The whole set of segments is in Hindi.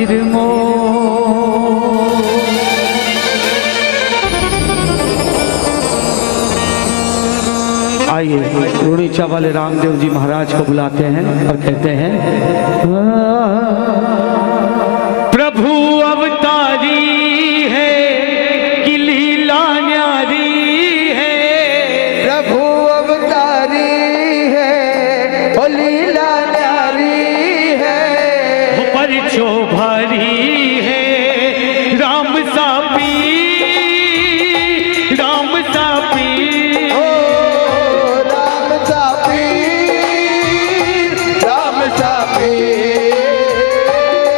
सिरमोर। आइए रुड़ीचा वाले रामदेव जी महाराज को बुलाते हैं और कहते हैं प्रभु अवतारी है कि लीला न्यारी है। प्रभु अवतारी है ओ लीला न्यारी है। पर चौभारी है राम सापी, राम सापी। ओ राम सापी, राम सापी।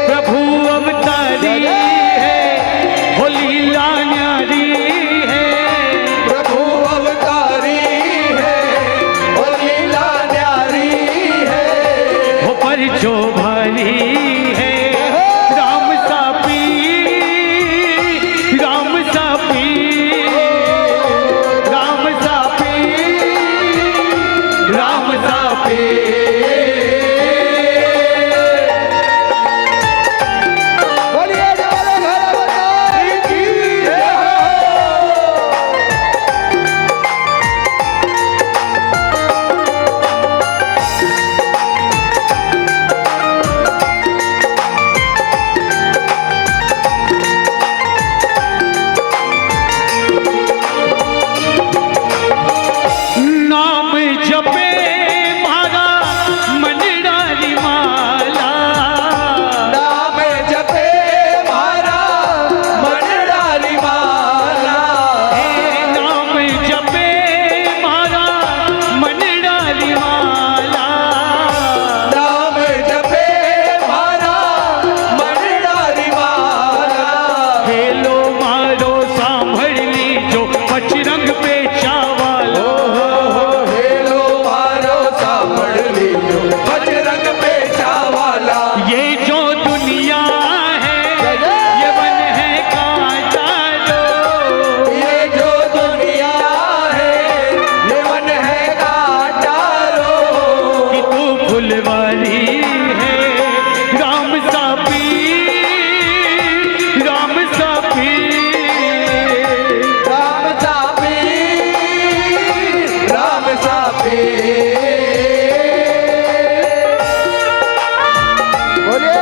प्रभु अवतारी है हो लीला न्यारी है। प्रभु अवतारी है ओ लीला न्यारी है। हो पर चौभारी है राम सापी, राम सापी, राम सापी, राम सापी। बोलिए जवाले घर अवतारी की जय हो। नाम जपे मारा मन डाली माला। नाम जपे मारा मन डाली माला। नाम जपे मारा मन डाली माला। नाम जपे मारा मन डाली माला। हेलो मारो सांभळ लीजो बजरंग पेचा वालो। हेलो मारो सांभळ लीजो बजरंग पेचा वाला। ये जो दुनिया है ये वन है कांटा लो। ये जो दुनिया है ये मन है कांटा रो। कि तू फुलवारी है राम सापी, राम सापी। राम सापी, राम सापी। बोलिए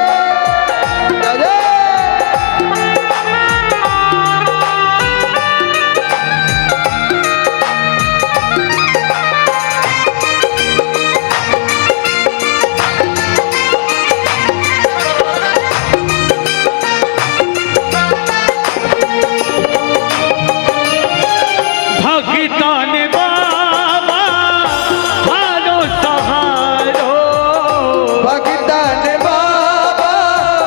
जय जय। भगता ने बाबा हारो सहारो। भगतन बाबा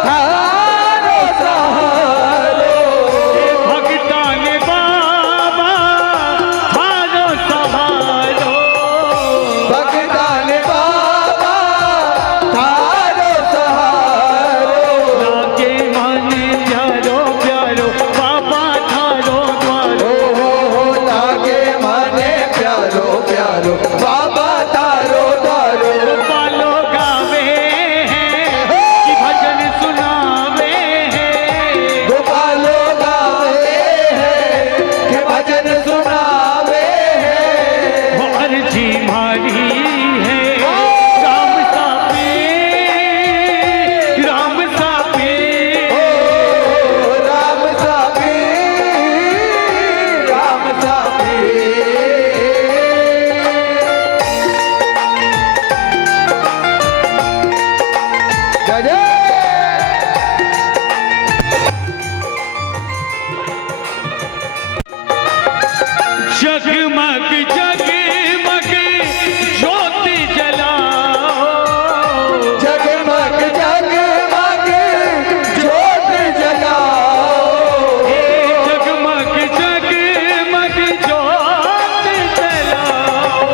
थारो सहारो। भगता ने बाबा हारो सहारो। भगतन बाबा थारो सहारो। लागे माने प्यारो प्यारो बाबा थारो द्वारो। हो लागे माने प्यारो प्यारो बाबा थारो द्वारो। गोपालो गावे हैं कि भजन सुनावे हैं। गोपालो गावे हैं कि भजन सुनावे हैं। वो अर्जी मारी है राम सापी, राम सापी। ओ राम सापी, राम सापी। जय जय। जगमग जगमग ज्योति जलाओ। जगमग जगमग ज्योत जलाओ। जगमग जगमग ज्योति जलाओ।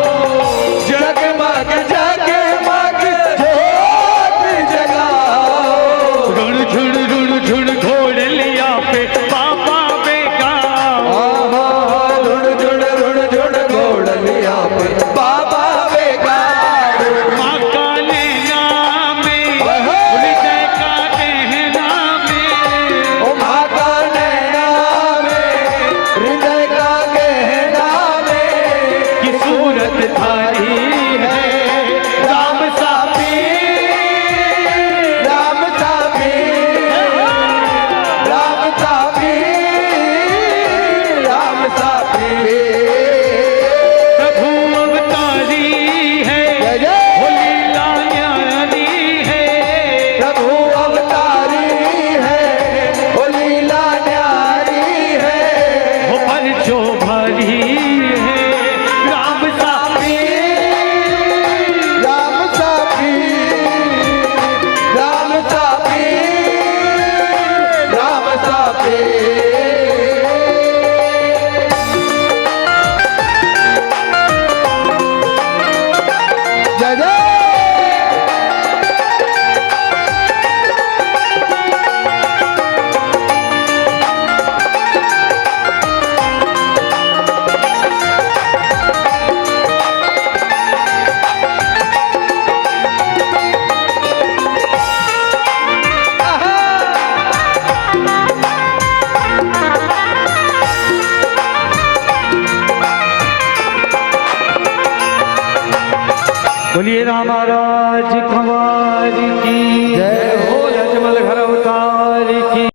जगमग जगमग ज्योत जलाओ। रुण झुण घोड़ लिया पे बाबा बेगाओ। रुण झुण बोलिए रामाराज कुमार की जय हो। अजमल घर अवतार की।